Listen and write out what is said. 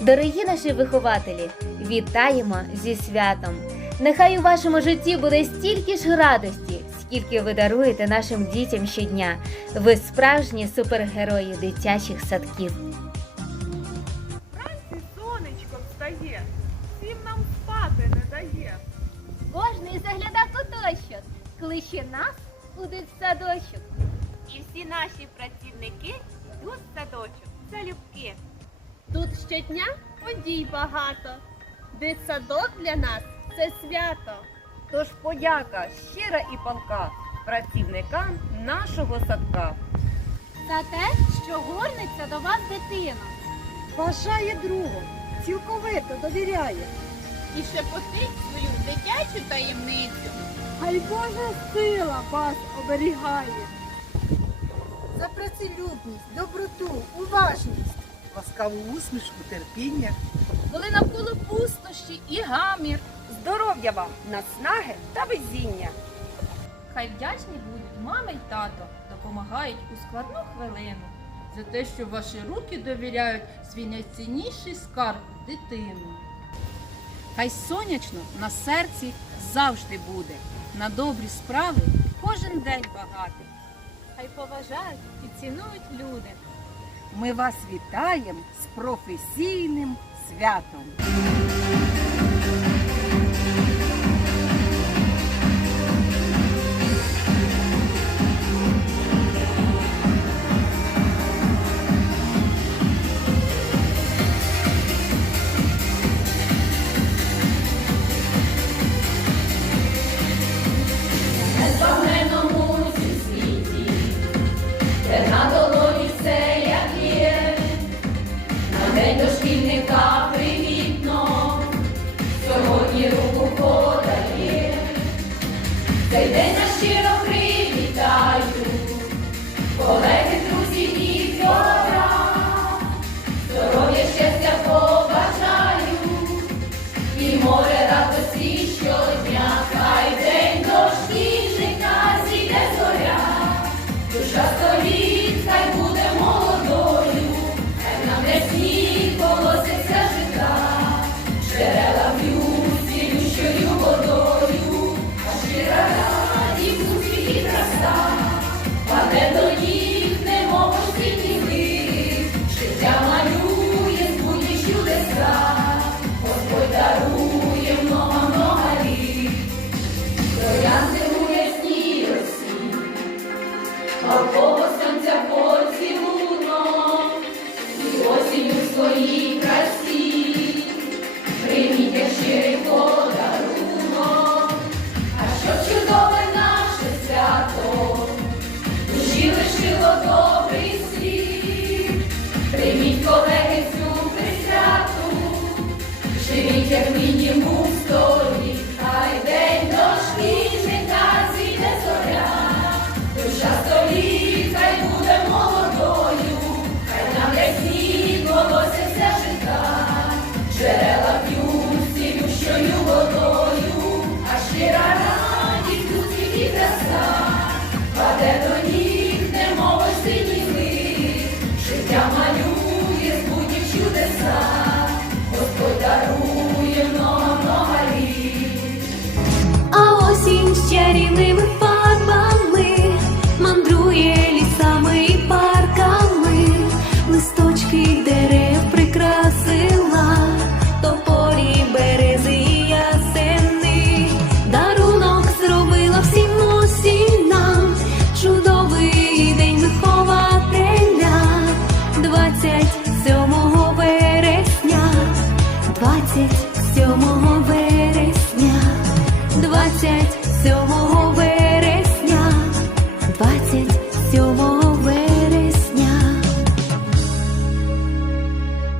Дорогі наші вихователі, вітаємо зі святом! Нехай у вашому житті буде стільки ж радості, скільки ви даруєте нашим дітям щодня. Ви справжні супергерої дитячих садків. Вранці сонечко встає, всім нам спати не дає. Кожний заглядав куточок, кличе нас у дитсадочок. І всі наші працівники йдуть в садочок залюбки. Тут щодня подій багато. Дитсадок для нас це свято. Тож подяка щира і палка працівникам нашого садка. За те, що горниться до вас дитина. Бажає другу, цілковито довіряє. І шепотить свою дитячу таємницю. Хай Божа сила вас оберігає. За працелюбність, доброту, уважність. Ласкаву усмішку, терпіння. Коли навколо пустощі і гамір. Здоров'я вам, наснаги та везіння. Хай вдячні будуть мама й тато, допомагають у складну хвилину. За те, що ваші руки довіряють свій найцінніший скарб дитину. Хай сонячно на серці завжди буде. На добрі справи кожен день багатий. Хай поважають і цінують люди. Ми вас вітаємо з професійним святом. Цей день на щиро А 27 вересня, 27